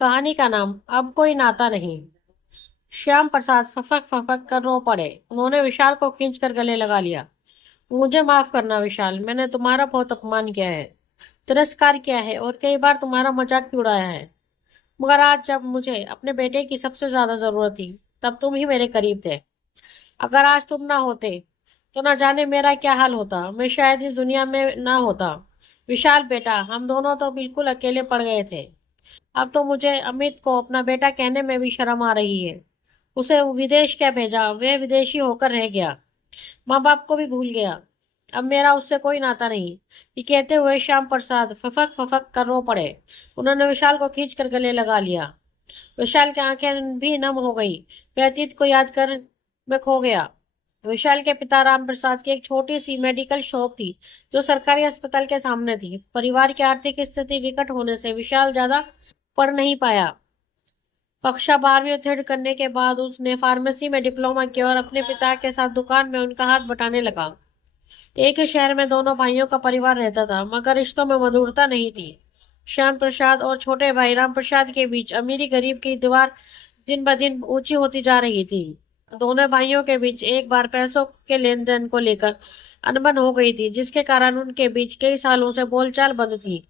कहानी का नाम अब कोई नाता नहीं। श्याम प्रसाद फफक फफक कर रो पड़े। उन्होंने विशाल को खींच कर गले लगा लिया। मुझे माफ करना विशाल, मैंने तुम्हारा बहुत अपमान किया है, तिरस्कार किया है और कई बार तुम्हारा मजाक भी उड़ाया है। मगर आज जब मुझे अपने बेटे की सबसे ज्यादा जरूरत थी, तब तुम ही मेरे करीब थे। अगर आज तुम ना होते तो ना जाने मेरा क्या हाल होता। मैं शायद इस दुनिया में ना होता। विशाल बेटा, हम दोनों तो बिल्कुल अकेले पड़ गए थे। अब तो मुझे अमित को अपना बेटा कहने में भी शर्म आ रही है। उसे विदेश क्या भेजा, वे विदेशी होकर रह गया, माँ बाप को भी भूल गया। अब मेरा उससे कोई नाता नहीं। ये कहते हुए श्याम प्रसाद फफक फफक कर रो पड़े। उन्होंने विशाल को खींच कर गले लगा लिया। विशाल की आंखें भी नम हो गई। वह अतीत को याद कर में खो गया। विशाल के पिता राम प्रसाद की एक छोटी सी मेडिकल शॉप थी, जो सरकारी अस्पताल के सामने थी। परिवार की आर्थिक स्थिति विकट होने से विशाल ज्यादा पढ़ नहीं पाया। कक्षा 12वीं उत्तीर्ण करने के बाद उसने फार्मेसी में डिप्लोमा किया और अपने पिता के साथ दुकान में उनका हाथ बटाने लगा। एक ही शहर में दोनों भाइयों का परिवार रहता था, मगर रिश्तों में मधुरता नहीं थी। श्याम प्रसाद और छोटे भाई राम प्रसाद के बीच अमीरी गरीब की दीवार दिन ब दिन ऊंची होती जा रही थी। दोनों भाइयों के बीच एक बार पैसों के लेन देन को लेकर अनबन हो गई थी, जिसके कारण उनके बीच कई सालों से बोलचाल बंद थी।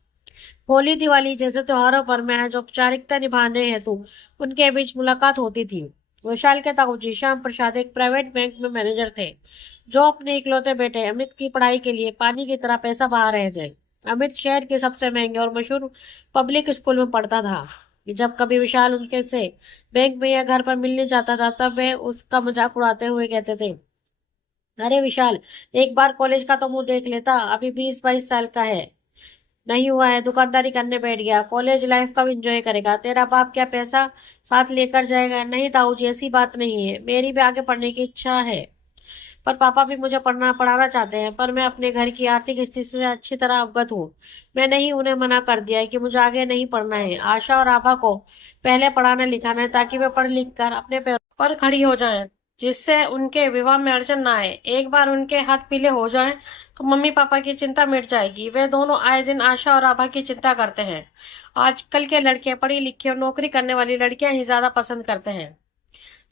होली दिवाली जैसे त्योहारों पर महज औपचारिकता निभाने हेतु उनके बीच मुलाकात होती थी। विशाल के ताऊजी श्याम प्रसाद एक प्राइवेट बैंक में मैनेजर थे, जो अपने इकलौते बेटे अमित की पढ़ाई के लिए पानी की तरह पैसा बहा रहे थे। अमित शहर के सबसे महंगे और मशहूर पब्लिक स्कूल में पढ़ता था। जब कभी विशाल उनके से बैंक में या घर पर मिलने जाता था, तब वे उसका मजाक उड़ाते हुए कहते थे, अरे विशाल, एक बार कॉलेज का तो मुंह देख लेता, अभी 20-22 साल का है, नहीं हुआ है, दुकानदारी करने बैठ गया, कॉलेज लाइफ कब एंजॉय करेगा, तेरा बाप क्या पैसा साथ लेकर जाएगा। नहीं ताऊ जी, ऐसी बात नहीं है, मेरी भी आगे पढ़ने की इच्छा है, पर पापा भी मुझे पढ़ाना चाहते हैं, पर मैं अपने घर की आर्थिक स्थिति से अच्छी तरह अवगत हूँ। मैंने ही उन्हें मना कर दिया है कि मुझे आगे नहीं पढ़ना है। आशा और आभा को पहले पढ़ाना लिखाना है, ताकि वे पढ़ लिख कर अपने पैरों पर खड़ी हो जाएं, जिससे उनके विवाह में अड़चन ना आए। एक बार उनके हाथ पीले हो जाएं तो मम्मी पापा की चिंता मिट जाएगी। वे दोनों आए दिन आशा और आभा की चिंता करते हैं। आजकल के लड़के पढ़ी लिखी और नौकरी करने वाली लड़कियां ही ज्यादा पसंद करते हैं।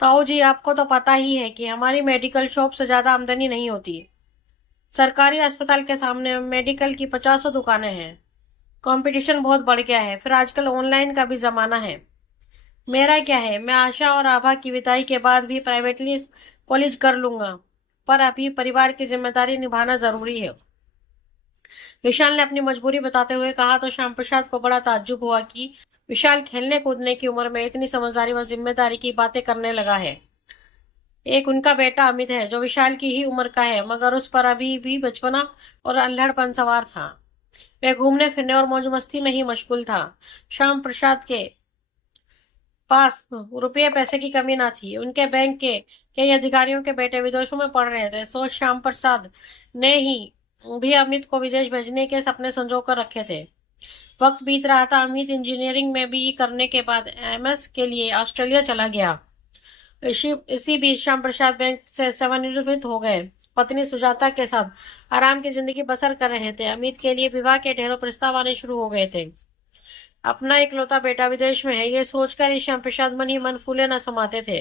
ताऊ जी, आपको तो पता ही है कि हमारी मेडिकल शॉप से ज्यादा आमदनी नहीं होती। सरकारी अस्पताल के सामने मेडिकल की 50 दुकानें हैं। कंपटीशन बहुत बढ़ गया है, फिर आजकल ऑनलाइन का भी जमाना है। मेरा क्या है, मैं आशा और आभा की विदाई के बाद भी प्राइवेटली कॉलेज कर लूंगा, पर अभी परिवार की जिम्मेदारी निभाना जरूरी है। विशाल ने अपनी मजबूरी बताते हुए कहा तो श्याम प्रसाद को बड़ा ताज्जुब हुआ कि विशाल खेलने कूदने की उम्र में इतनी समझदारी व जिम्मेदारी की बातें करने लगा है। एक उनका बेटा अमित है, जो विशाल की ही उम्र का है, मगर उस पर अभी भी बचपना और अल्हड़पन सवार था। वह घूमने फिरने और मौज मस्ती में ही मशगूल था। श्याम प्रसाद के पास रुपये पैसे की कमी ना थी। उनके बैंक के कई अधिकारियों के बेटे विदेशों में पढ़ रहे थे, तो श्याम प्रसाद ने ही भी अमित को विदेश भेजने के सपने संजो कर रखे थे। वक्त बीत रहा था। अमित इंजीनियरिंग में बीई करने के बाद एमएस के लिए ऑस्ट्रेलिया चला गया। इसी बीच श्याम प्रसाद बैंक से सेवानिवृत्त हो गए। पत्नी सुजाता के साथ आराम की जिंदगी बसर कर रहे थे। अमित के लिए विवाह के ढेरों प्रस्ताव आने शुरू हो गए थे। अपना इकलौता बेटा विदेश में है, ये सोचकर ही श्याम प्रसाद मन ही मन फूले न समाते थे।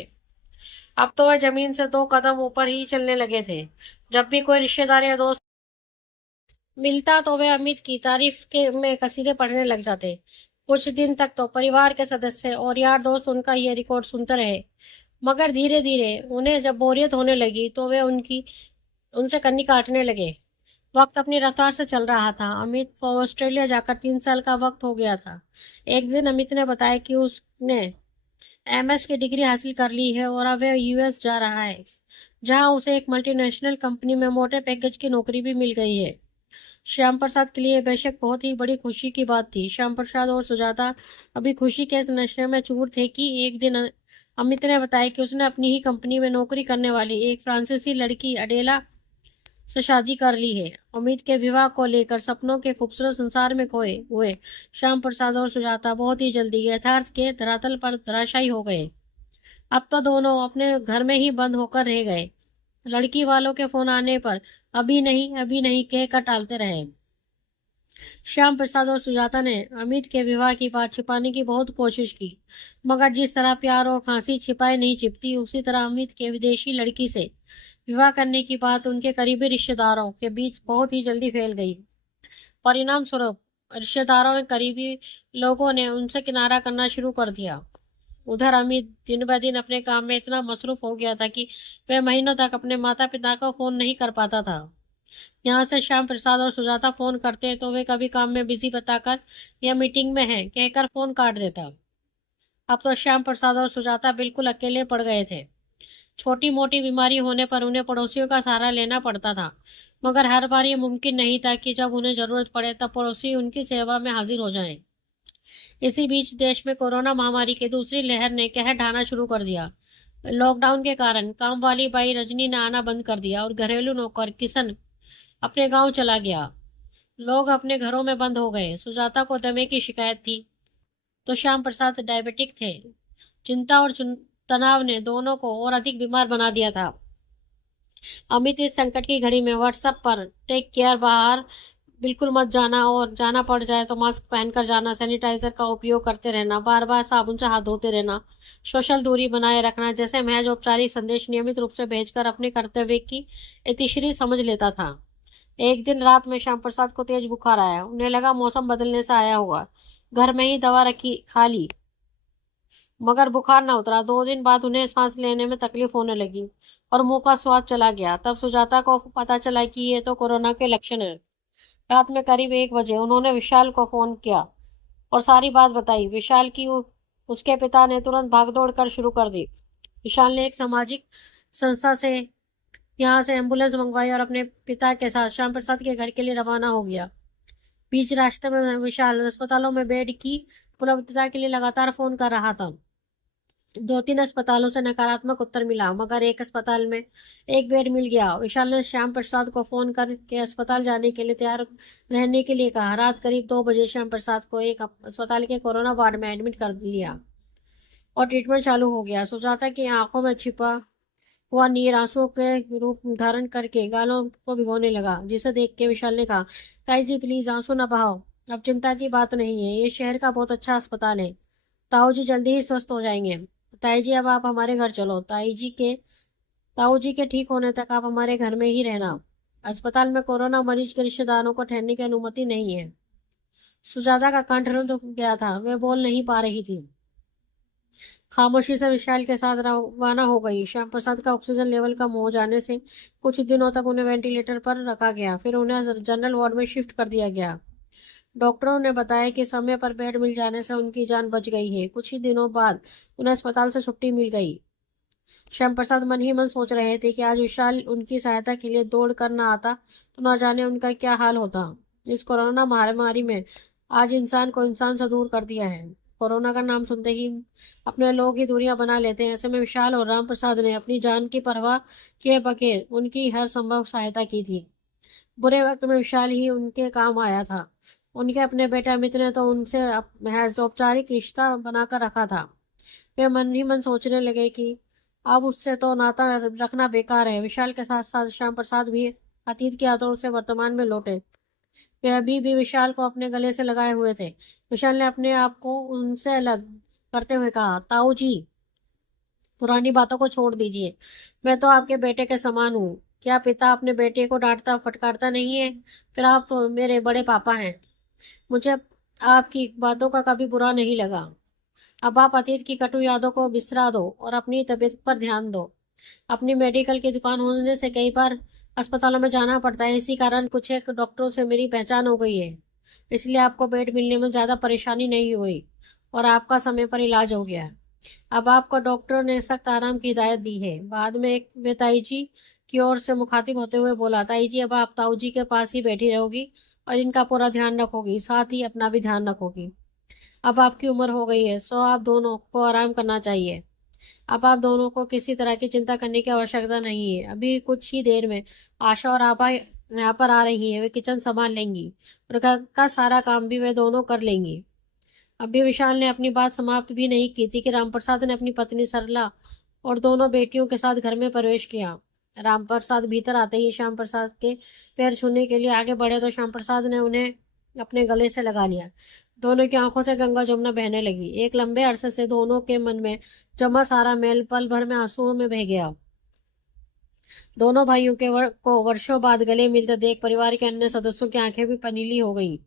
अब तो वह जमीन से 2 कदम ऊपर ही चलने लगे थे। जब भी कोई रिश्तेदार या दोस्त मिलता तो वे अमित की तारीफ के में कसीदे पढ़ने लग जाते। कुछ दिन तक तो परिवार के सदस्य और यार दोस्त उनका ये रिकॉर्ड सुनते रहे, मगर धीरे धीरे उन्हें जब बोरियत होने लगी तो वे उनसे कन्नी काटने लगे। वक्त अपनी रफ्तार से चल रहा था। अमित को ऑस्ट्रेलिया जाकर 3 साल का वक्त हो गया था। एक दिन अमित ने बताया कि उसने एमएस की डिग्री हासिल कर ली है और अब वह यूएस जा रहा है, जहां उसे एक मल्टीनेशनल कंपनी में मोटे पैकेज की नौकरी भी मिल गई है। श्याम प्रसाद के लिए बेशक बहुत ही बड़ी खुशी की बात थी। श्याम प्रसाद और सुजाता अभी खुशी के नशे में चूर थे कि एक दिन अमित ने बताया कि उसने अपनी ही कंपनी में नौकरी करने वाली एक फ्रांसीसी लड़की अडेला से शादी कर ली है। अमित के विवाह को लेकर सपनों के खूबसूरत संसार में खोए हुए श्याम प्रसाद और सुजाता बहुत ही जल्दी यथार्थ के धरातल पर धराशायी हो गए। अब तो दोनों अपने घर में ही बंद होकर रह गए। लड़की वालों के फोन आने पर अभी नहीं कह कर टालते रहे। श्याम प्रसाद और सुजाता ने अमित के विवाह की बात छिपाने की बहुत कोशिश की, मगर जिस तरह प्यार और फांसी छिपाए नहीं छिपती, उसी तरह अमित के विदेशी लड़की से विवाह करने की बात उनके करीबी रिश्तेदारों के बीच बहुत ही जल्दी फैल गई। परिणाम स्वरूप रिश्तेदारों और करीबी लोगों ने उनसे किनारा करना शुरू कर दिया। उधर अमित दिन ब दिन अपने काम में इतना मसरूफ हो गया था कि वह महीनों तक अपने माता पिता को फोन नहीं कर पाता था। यहाँ से श्याम प्रसाद और सुजाता फोन करते तो वे कभी काम में बिजी बताकर या मीटिंग में हैं कहकर फोन काट देता। अब तो श्याम प्रसाद और सुजाता बिल्कुल अकेले पड़ गए थे। छोटी मोटी बीमारी होने पर उन्हें पड़ोसियों का सहारा लेना पड़ता था, मगर हर बार ये मुमकिन नहीं था कि जब उन्हें जरूरत पड़े तब पड़ोसी उनकी सेवा में हाजिर हो जाएं। इसी बीच देश में कोरोना महामारी की दूसरी लहर ने कहर ढाना शुरू कर दिया। लॉकडाउन के कारण काम वाली बाई रजनी ने आना बंद कर दिया और घरेलू नौकर किशन अपने गांव चला गया। लोग अपने घरों में बंद हो गए। सुजाता को दमे की शिकायत थी तो श्याम प्रसाद डायबिटिक थे। चिंता और तनाव ने दोनों को और अधिक बीमार बना दिया था। अमित इस संकट की घड़ी में व्हाट्सएप पर टेक केयर, बाहर बिल्कुल मत जाना और जाना पड़ जाए तो मास्क पहनकर जाना, सैनिटाइजर का उपयोग करते रहना, बार बार साबुन से हाथ धोते रहना, सोशल दूरी बनाए रखना जैसे महज औपचारिक संदेश नियमित रूप से भेजकर अपने कर्तव्य की इतिश्री समझ लेता था। एक दिन रात में श्याम प्रसाद को तेज बुखार आया। उन्हें लगा मौसम बदलने से आया होगा। घर में ही दवा रखी, खा ली, मगर बुखार न उतरा। 2 दिन बाद उन्हें सांस लेने में तकलीफ होने लगी और मुंह का स्वाद चला गया। तब सुजाता को पता चला कि ये तो कोरोना के लक्षण है। रात में करीब 1 बजे उन्होंने विशाल को फोन किया और सारी बात बताई। विशाल की उसके पिता ने तुरंत भागदौड़ कर शुरू कर दी। विशाल ने एक सामाजिक संस्था से यहाँ से एम्बुलेंस मंगवाई और अपने पिता के साथ श्याम प्रसाद के घर के लिए रवाना हो गया। बीच रास्ते में विशाल अस्पतालों में बेड की उपलब्धता के लिए लगातार फोन कर रहा था। 2-3 अस्पतालों से नकारात्मक उत्तर मिला, मगर एक अस्पताल में एक बेड मिल गया। विशाल ने श्याम प्रसाद को फोन करके अस्पताल जाने के लिए तैयार रहने के लिए कहा। रात करीब 2 बजे श्याम प्रसाद को एक अस्पताल के कोरोना वार्ड में एडमिट कर लिया और ट्रीटमेंट चालू हो गया। सुजाता की आंखों में छिपा हुआ नीर आंसुओं के रूप धारण करके गालों को भिगोने लगा, जिसे देख के विशाल ने कहा, ताई जी प्लीज आंसू न बहाओ, अब चिंता की बात नहीं है, ये शहर का बहुत अच्छा अस्पताल है, ताऊ जी जल्दी ही स्वस्थ हो जाएंगे। ताई जी अब आप हमारे घर चलो, ताऊ जी के ठीक होने तक आप हमारे घर में ही रहना। अस्पताल में कोरोना मरीज के रिश्तेदारों को ठहरने की अनुमति नहीं है। सुजाता का कंठ रुंध गया था, वे बोल नहीं पा रही थी। खामोशी से विशाल के साथ रवाना हो गई। श्याम प्रसाद का ऑक्सीजन लेवल कम हो जाने से कुछ दिनों तक उन्हें वेंटिलेटर पर रखा गया, फिर उन्हें जनरल वार्ड में शिफ्ट कर दिया गया। डॉक्टरों ने बताया कि समय पर बेड मिल जाने से उनकी जान बच गई है। कुछ ही दिनों बाद उन्हें अस्पताल से छुट्टी मिल गई। श्याम प्रसाद मन ही मन सोच रहे थे कि आज विशाल उनकी सहायता के लिए दौड़ कर न आता तो न जाने उनका क्या हाल होता। इस कोरोना महामारी में आज इंसान को इंसान से दूर कर दिया है। कोरोना का नाम सुनते ही अपने लोग ही दूरियां बना लेते हैं। ऐसे में विशाल और राम प्रसाद ने अपनी जान की परवाह किए बगैर उनकी हर संभव सहायता की थी। बुरे वक्त में विशाल ही उनके काम आया था। उनके अपने बेटे अमित ने तो उनसे महज औपचारिक रिश्ता बनाकर रखा था। वे मन ही मन सोचने लगे कि अब उससे तो नाता रखना बेकार है। विशाल के साथ साथ श्याम प्रसाद भी अतीत की यादों से वर्तमान में लौटे। वे अभी भी विशाल को अपने गले से लगाए हुए थे। विशाल ने अपने आप को उनसे अलग करते हुए कहा, ताऊ जी पुरानी बातों को छोड़ दीजिए, मैं तो आपके बेटे के समान हूँ। क्या पिता अपने बेटे को डांटता फटकारता नहीं है? फिर आप तो मेरे बड़े पापा हैं। मुझे आपकी बातों का कभी बुरा नहीं लगा। अब आप अतीत की कटु यादों को बिसरा दो और अपनी तबीयत पर ध्यान दो। अपनी मेडिकल की दुकान होने से कई बार अस्पतालों में जाना पड़ता है, इसी कारण कुछ एक डॉक्टरों से मेरी पहचान हो गई है, इसलिए आपको बेड मिलने में ज़्यादा परेशानी नहीं हुई और आपका समय पर इलाज हो गया। अब आपको डॉक्टर ने सख्त आराम की हिदायत दी है। बाद में एक वे ताई जी की ओर से मुखातिब होते हुए बोला, ताई जी अब आप ताऊ जी के पास ही बैठी रहोगी और इनका पूरा ध्यान रखोगी, साथ ही अपना भी ध्यान रखोगी। अब आपकी उम्र हो गई है, सो आप दोनों को आराम करना चाहिए। अब आप दोनों को किसी तरह की चिंता करने की आवश्यकता नहीं है। अभी कुछ ही देर में आशा और आपा यहाँ पर आ रही है, वे किचन संभाल लेंगी और घर का सारा काम भी वे दोनों कर लेंगी। अभी विशाल ने अपनी बात समाप्त भी नहीं की थी कि रामप्रसाद ने अपनी पत्नी सरला और दोनों बेटियों के साथ घर में प्रवेश किया। रामप्रसाद भीतर आते ही श्याम प्रसाद के पैर छूने के लिए आगे बढ़े तो श्याम प्रसाद ने उन्हें अपने गले से लगा लिया। दोनों की आंखों से गंगा जमुना बहने लगी। एक लंबे अरसे से दोनों के मन में जमा सारा मैल पल भर में आंसुओं में बह गया। दोनों भाइयों को वर्षों बाद गले मिलते देख परिवार के अन्य सदस्यों की आंखें भी पनीली हो गईं।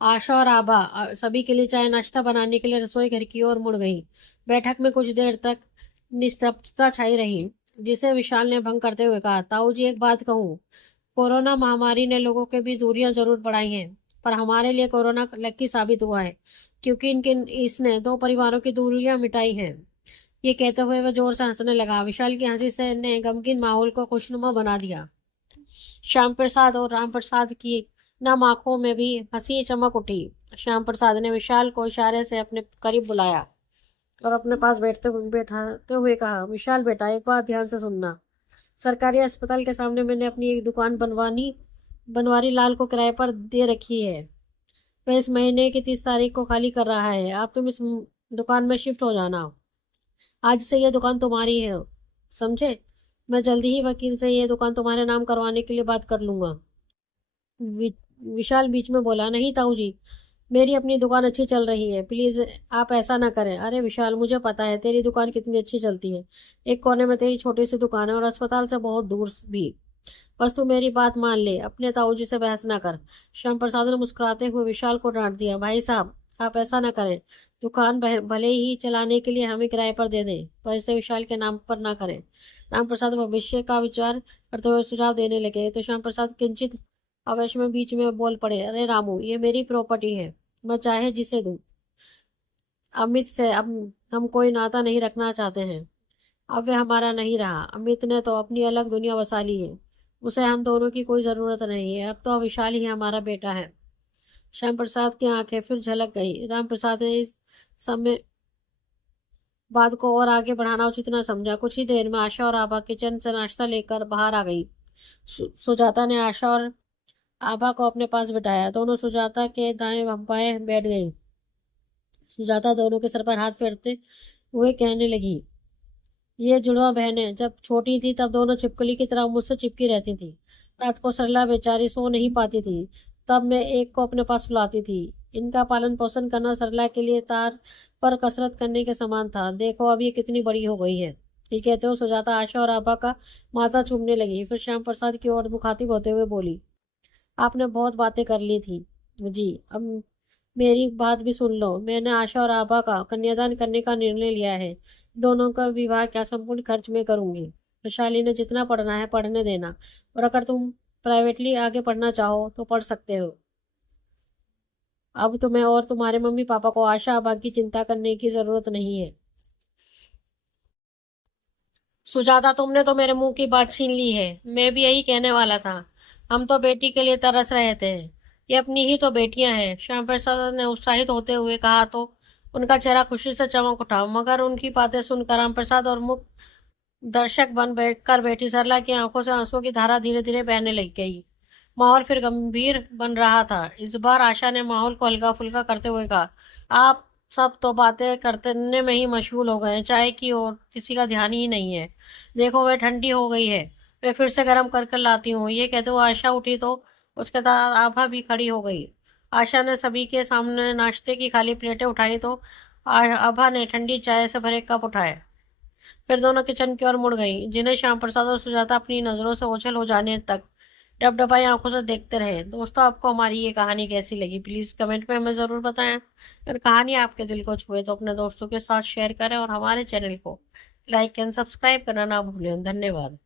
आशा और आभा सभी के लिए चाय नाश्ता बनाने के लिए रसोई घर की ओर मुड़ गई। बैठक में कुछ देर तक निस्तब्धता छाई रही, जिसे विशाल ने भंग करते हुए कहा, ताऊ जी एक बात कहूँ। कोरोना महामारी ने लोगों के बीच दूरियां जरूर बढ़ाई हैं, पर हमारे लिए कोरोना लक्की साबित हुआ है, क्योंकि इसने दो परिवारों की दूरियां मिटाई हैं। ये कहते हुए वह जोर से हंसने लगा। विशाल की हंसी से ने गमगीन माहौल को खुशनुमा बना दिया। श्याम प्रसाद और राम प्रसाद की नम आंखों में भी हंसी चमक उठी। श्याम प्रसाद ने विशाल को इशारे से अपने करीब बुलाया और अपने पास बैठाते हुए कहा, विशाल बेटा एक बात ध्यान से सुनना। सरकारी अस्पताल के सामने मैंने अपनी एक दुकान बनवारी लाल को किराए पर दे रखी है। वह इस महीने की 30 तारीख को खाली कर रहा है। आप तुम इस दुकान में शिफ्ट हो जाना। आज से यह दुकान तुम्हारी है, समझे? मैं जल्दी ही वकील से यह दुकान तुम्हारे नाम करवाने के लिए बात कर लूंगा। विशाल बीच में बोला, नहीं ताऊ जी, मेरी अपनी दुकान अच्छी चल रही है, प्लीज आप ऐसा ना करें। अरे विशाल, मुझे पता है तेरी दुकान कितनी अच्छी चलती है। एक कोने में तेरी छोटी सी दुकान है और अस्पताल से बहुत दूर भी। बस तू मेरी बात मान ले, अपने ताऊ जी से बहस ना कर। श्याम प्रसाद ने मुस्कुराते हुए विशाल को डांट दिया। भाई साहब, आप ऐसा ना करें। दुकान भले ही चलाने के लिए हमें किराए पर दे दें, पर इसे विशाल के नाम पर ना करें। राम प्रसाद भविष्य का विचार करते हुए सुझाव देने लगे तो श्याम प्रसाद किंचित आवेश में बीच में बोल पड़े, अरे रामू, ये मेरी प्रॉपर्टी है, मैं चाहे जिसे दूं। अमित से अब हम कोई नाता नहीं रखना चाहते हैं। अब वह हमारा नहीं रहा। अमित ने तो अपनी अलग दुनिया बसा ली है, उसे हम दोनों की कोई जरूरत नहीं है। अब तो विशाल ही हमारा बेटा है। श्याम प्रसाद की आंखें फिर झलक गई। राम प्रसाद ने इस समय बात को और आगे बढ़ाना उचित न समझा। कुछ ही देर में आशा और आभा किचन से नाश्ता लेकर बाहर आ गई। सुजाता ने आशा और आभा को अपने पास बिठाया। दोनों सुजाता के दाएं बाएं बैठ गई। सुजाता दोनों के सर पर हाथ फेरते हुए कहने लगी, ये जुड़वा बहनें जब छोटी थी तब दोनों छिपकली की तरह मुझसे चिपकी रहती थी। रात को सरला बेचारी सो नहीं पाती थी, तब मैं एक को अपने पास सुलाती थी। इनका पालन पोषण करना सरला के लिए तार पर कसरत करने के समान था। देखो अब ये कितनी बड़ी हो गई है। ठीक कहते हो सुजाता आशा और आभा का माथा चूमने लगी। फिर श्याम प्रसाद की ओर मुखातिब होते हुए बोली, आपने बहुत बातें कर ली थी जी, अब मेरी बात भी सुन लो। मैंने आशा और आभा का कन्यादान करने का निर्णय लिया है। दोनों का विवाह क्या संपूर्ण खर्च में करूंगी। वैशाली ने जितना पढ़ना है पढ़ने देना, और अगर तुम प्राइवेटली आगे पढ़ना चाहो तो पढ़ सकते हो। अब तुम्हें और तुम्हारे मम्मी पापा को आशा आभा की चिंता करने की जरूरत नहीं है। सुजाता, तुमने तो मेरे मुंह की बात छीन ली है। मैं भी यही कहने वाला था। हम तो बेटी के लिए तरस रहे थे। ये अपनी ही तो बेटियां हैं। श्याम प्रसाद ने उत्साहित होते हुए कहा तो उनका चेहरा खुशी से चमक उठा। मगर उनकी बातें सुनकर राम प्रसाद और मुख दर्शक बन बैठी सरला की आंखों से आंसुओं की धारा धीरे धीरे बहने लग गई। माहौल फिर गंभीर बन रहा था। इस बार आशा ने माहौल को हल्का फुल्का करते हुए कहा, आप सब तो बातें करने में ही मशगूल हो गए हैं, चाय की और किसी का ध्यान ही नहीं है। देखो वह ठंडी हो गई है, मैं फिर से गर्म कर कर लाती हूँ। ये कहते हुए आशा उठी तो उसके साथ आभा भी खड़ी हो गई। आशा ने सभी के सामने नाश्ते की खाली प्लेटें उठाई तो आभा ने ठंडी चाय से भरे कप उठाए। फिर दोनों किचन की ओर मुड़ गई, जिन्हें श्याम प्रसाद और सुजाता अपनी नजरों से ओझल हो जाने तक डबडबाई आंखों से देखते रहे। दोस्तों, आपको हमारी ये कहानी कैसी लगी प्लीज कमेंट में हमें जरूर बताएं। अगर कहानी आपके दिल को छुए तो अपने दोस्तों के साथ शेयर करें और हमारे चैनल को लाइक एंड सब्सक्राइब करना ना भूलें। धन्यवाद।